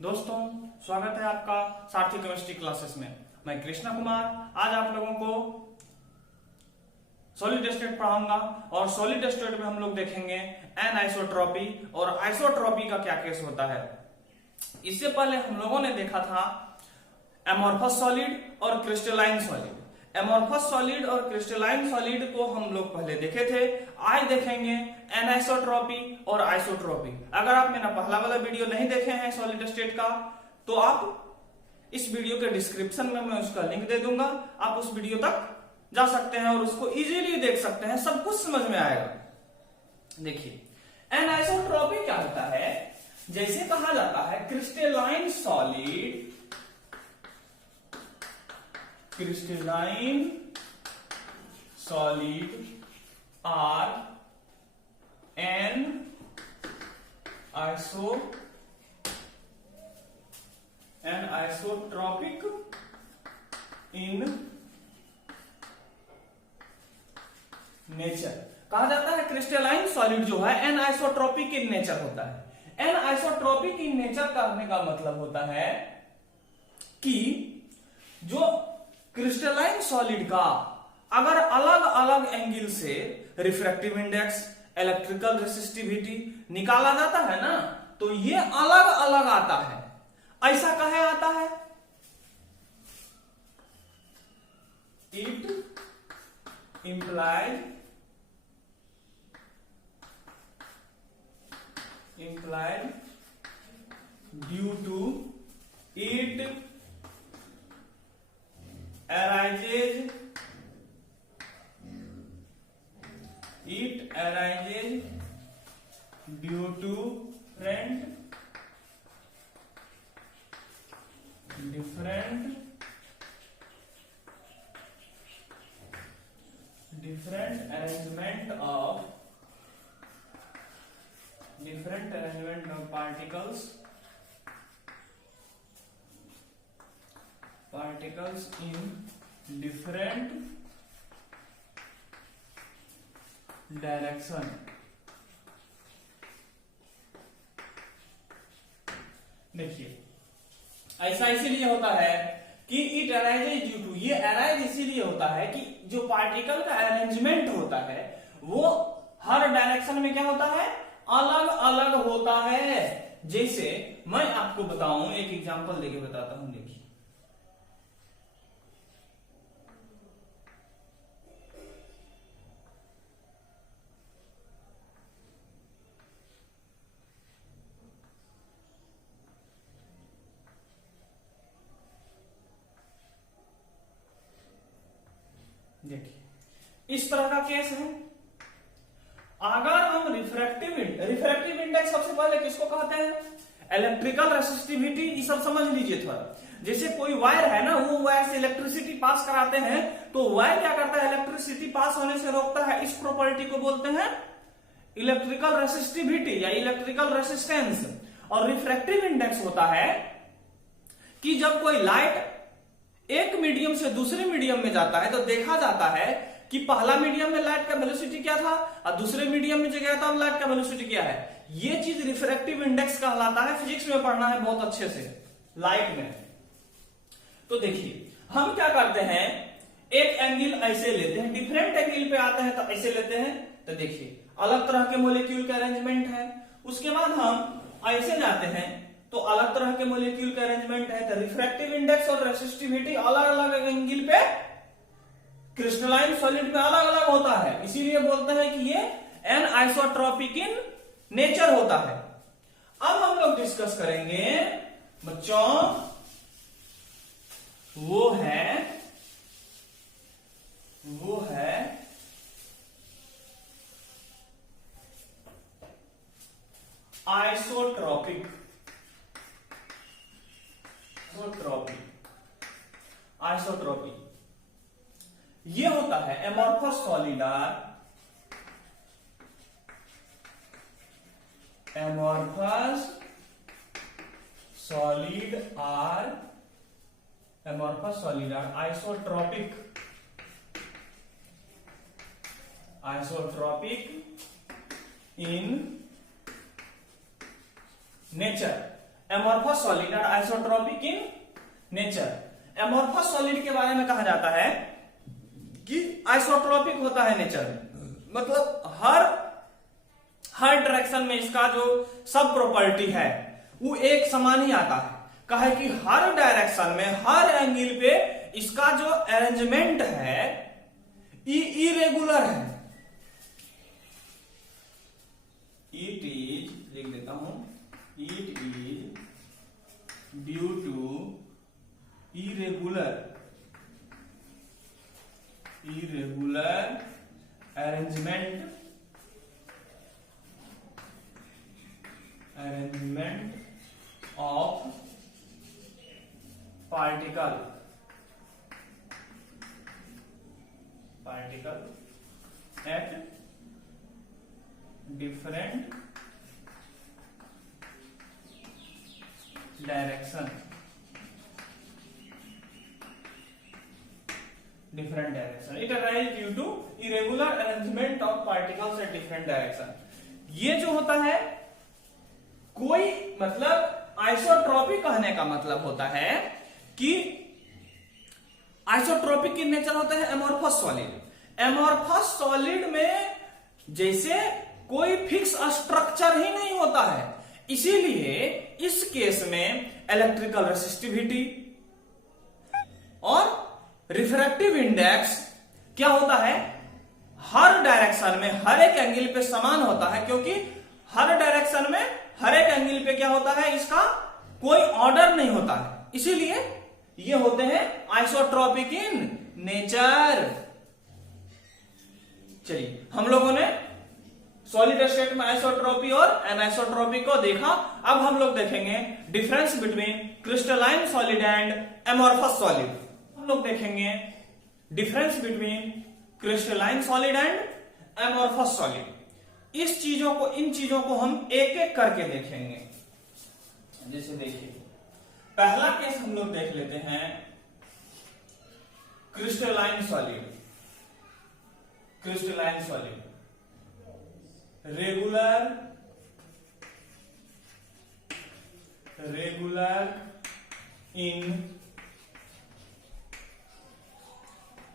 दोस्तों, स्वागत है आपका सार्थी केमिस्ट्री क्लासेस में। मैं कृष्णा कुमार आज आप लोगों को सॉलिड स्टेट पढ़ाऊंगा और सॉलिड स्टेट में हम लोग देखेंगे एनआइसोट्रॉपी और आइसोट्रॉपी का क्या केस होता है। इससे पहले हम लोगों ने देखा था एमोर्फस सॉलिड और क्रिस्टलाइन सॉलिड। एमोर्फस सॉलिड और क्रिस्टलाइन सॉलिड को हम लोग पहले देखे थे। आज देखेंगे एनआइसोट्रॉपी और आइसोट्रॉपी। अगर आप मेरा पहला वाला वीडियो नहीं देखे हैं सॉलिड स्टेट का, तो आप इस वीडियो के डिस्क्रिप्शन में मैं उसका लिंक दे दूंगा, आप उस वीडियो तक जा सकते हैं और उसको इजीली देख सकते हैं, सब कुछ समझ में आएगा। देखिए, एनआइसोट्रॉपी क्या होता है, जैसे कहा जाता है crystalline solid are anisotrophic in nature. कहा जाता है क्रिस्टलाइन सॉलिड जो है एनआइसोट्रॉपिक इन नेचर होता है। एनआइसोट्रॉपिक इन नेचर कहने का मतलब होता है कि जो क्रिस्टलाइन सॉलिड का अगर अलग अलग एंगल से रिफ्रैक्टिव इंडेक्स, इलेक्ट्रिकल रेसिस्टिविटी निकाला जाता है ना, तो ये अलग अलग आता है। ऐसा कहे आता है, it implied due to it arises due to different arrangement of particles in different direction। देखिए, ऐसा इसीलिए होता है कि इट अराइजेज ड्यू टू, ये अराइज इसीलिए होता है कि जो पार्टिकल का अरेंजमेंट होता है वो हर डायरेक्शन में क्या होता है, अलग अलग होता है। जैसे मैं आपको बताऊं, एक एग्जांपल देके बताता हूं। देखिए, इस तरह का केस है। अगर हम रिफ्रैक्टिव इंडेक्स सबसे पहले किसको कहते हैं, इलेक्ट्रिकल रेसिस्टिविटी, ये सब समझ लीजिए थोड़ा। जैसे कोई वायर है ना, वो वायर से इलेक्ट्रिसिटी पास कराते हैं, तो वायर क्या करता है, इलेक्ट्रिसिटी पास होने से रोकता है। इस प्रॉपर्टी को बोलते हैं इलेक्ट्रिकल रेसिस्टिविटी या इलेक्ट्रिकल रेसिस्टेंस। और रिफ्रैक्टिव इंडेक्स होता है कि जब कोई लाइट एक मीडियम से दूसरे मीडियम में जाता है, तो देखा जाता है कि पहला मीडियम में लाइट का वेलोसिटी क्या था और दूसरे मीडियम में जो गया था लाइट का वेलोसिटी क्या है। ये चीज रिफ्रैक्टिव इंडेक्स कहलाता है। फिजिक्स में पढ़ना है बहुत अच्छे से, लाइट में। तो देखिए, हम क्या करते हैं, एक एंगल ऐसे लेते हैं, डिफरेंट एंगल पे आते हैं तो ऐसे लेते हैं। तो देखिए, अलग तरह के मोलिक्यूल का अरेंजमेंट है। उसके बाद हम ऐसे जाते हैं तो अलग तरह के मोलिक्यूल का अरेंजमेंट है। तो रिफ्रैक्टिव इंडेक्स और रेसिस्टिविटी अलग अलग एंगल पे क्रिस्टलाइन सॉलिड में अलग अलग होता है। इसीलिए बोलते हैं कि ये एनआइसोट्रॉपिक इन नेचर होता है। अब हम लोग डिस्कस करेंगे बच्चों, वो है आइसोट्रॉपिक। ये होता है amorphous solid are isotropic in nature. Amorphous solid और isotropic in nature. Amorphous solid के बारे में कहा जाता है कि आइसोट्रोपिक होता है नेचर में, मतलब हर डायरेक्शन में इसका जो सब प्रॉपर्टी है वो एक समान ही आता है। कहा कि हर डायरेक्शन में हर एंगल पे इसका जो अरेंजमेंट है इरेगुलर है। इट इज, लिख देता हूं, it is due to irregular arrangement of particle at different direction. It arise due to irregular arrangement of particles at different direction. ये जो होता है कोई, मतलब आइसोट्रोपिक कहने का मतलब होता है कि आइसोट्रोपिक की नेचर होता है एमोर्फस सॉलिड। एमोर्फस सॉलिड में जैसे कोई फिक्स स्ट्रक्चर ही नहीं होता है, इसीलिए इस केस में इलेक्ट्रिकल रेसिस्टिविटी और रिफ्रैक्टिव इंडेक्स क्या होता है, हर डायरेक्शन में हर एक एंगल पे समान होता है, क्योंकि हर डायरेक्शन में हर एक एंगल पे क्या होता है, इसका कोई ऑर्डर नहीं होता है, इसीलिए ये होते हैं आइसोट्रोपिक इन नेचर। चलिए, हम लोगों ने सॉलिड स्टेट में आइसोट्रोपी और एनाइसोट्रोपी को देखा। अब हम लोग देखेंगे difference between crystalline solid and amorphous solid. हम लोग देखेंगे difference between crystalline solid and amorphous solid. इन चीजों को हम एक एक करके देखेंगे। जैसे देखिए, पहला केस हम लोग देख लेते हैं crystalline solid. Regular in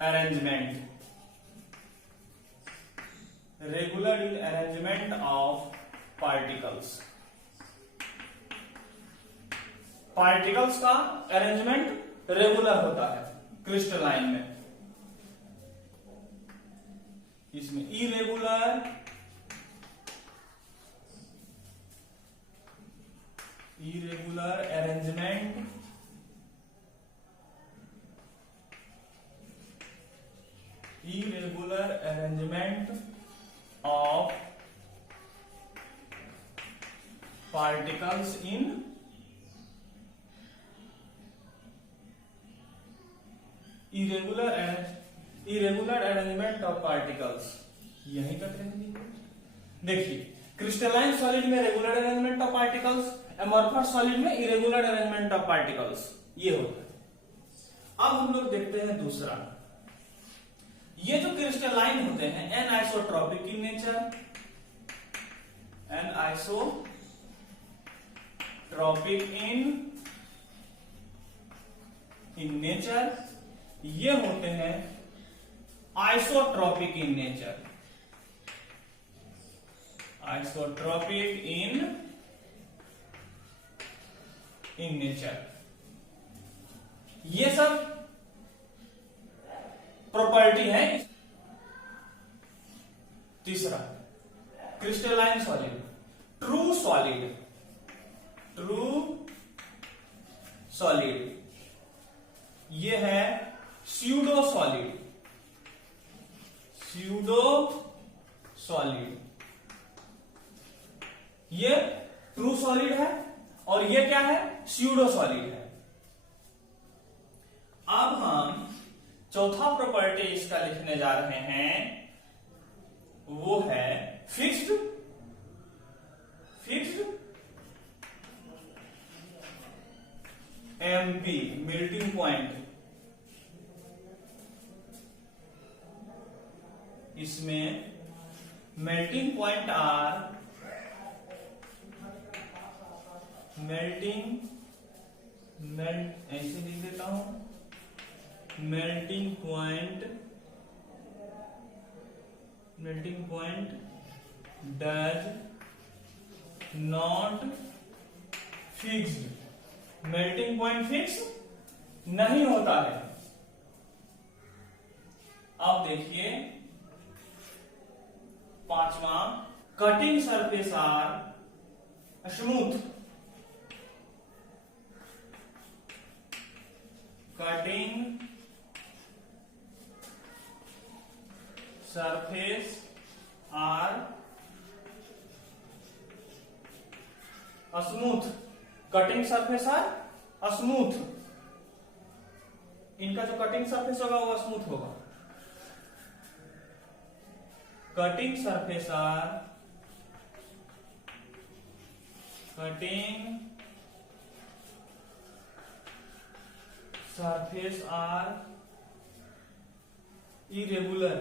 arrangement of particles का अरेंजमेंट रेगुलर होता है क्रिस्टलाइन में। इसमें irregular arrangement of particles in irregular arrangement of particles, यही करते हैं। देखिए, क्रिस्टलाइन सॉलिड में regular arrangement of particles, amorphous solid में इरेगुलर अरेंजमेंट ऑफ पार्टिकल्स, ये होता है। अब हम लोग देखते हैं दूसरा। ये जो क्रिस्टलाइन होते हैं एनाइसोट्रोपिक इन नेचर, ये होते हैं आइसोट्रोपिक इन नेचर। ये सब प्रॉपर्टी है। तीसरा, क्रिस्टलाइन सॉलिड, ट्रू सॉलिड, ये है स्यूडो सॉलिड। ये ट्रू सॉलिड है और ये क्या है, स्यूडो सॉलिड है। अब हम चौथा प्रॉपर्टी इसका लिखने जा रहे हैं, वो है फिक्स्ड एमपी, मेल्टिंग पॉइंट। इसमें मेल्टिंग पॉइंट आर ऐसे लिख देता हूं, melting point does not fixed. Melting point fix नहीं होता है। अब देखिए पांचवा, cutting surface are smooth. Cutting surface are smooth. Cutting surface are smooth. इनका जो कटिंग सरफेस होगा वो स्मूथ होगा। Cutting surface are irregular.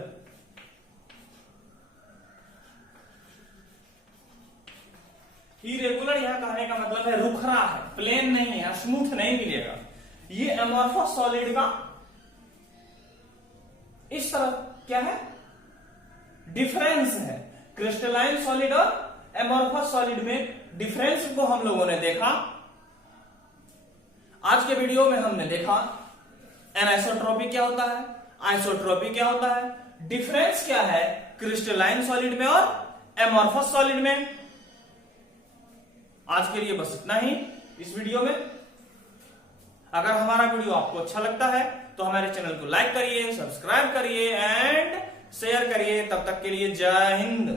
Irregular यह कहने का मतलब है रुखरा है, प्लेन नहीं है, स्मूथ नहीं मिलेगा। ये एमॉर्फस सॉलिड का इस तरह क्या है, डिफरेंस है। क्रिस्टलाइन सॉलिड और एमॉर्फस सॉलिड में डिफरेंस को हम लोगों ने देखा। आज के वीडियो में हमने देखा एनिसोट्रॉपी क्या होता है, आइसोट्रॉपी क्या होता है, डिफरेंस क्या है क्रिस्टलाइन सॉलिड में और एमॉर्फस सॉलिड में। आज के लिए बस इतना ही इस वीडियो में। अगर हमारा वीडियो आपको अच्छा लगता है तो हमारे चैनल को लाइक करिए, सब्सक्राइब करिए एंड शेयर करिए। तब तक के लिए जय हिंद।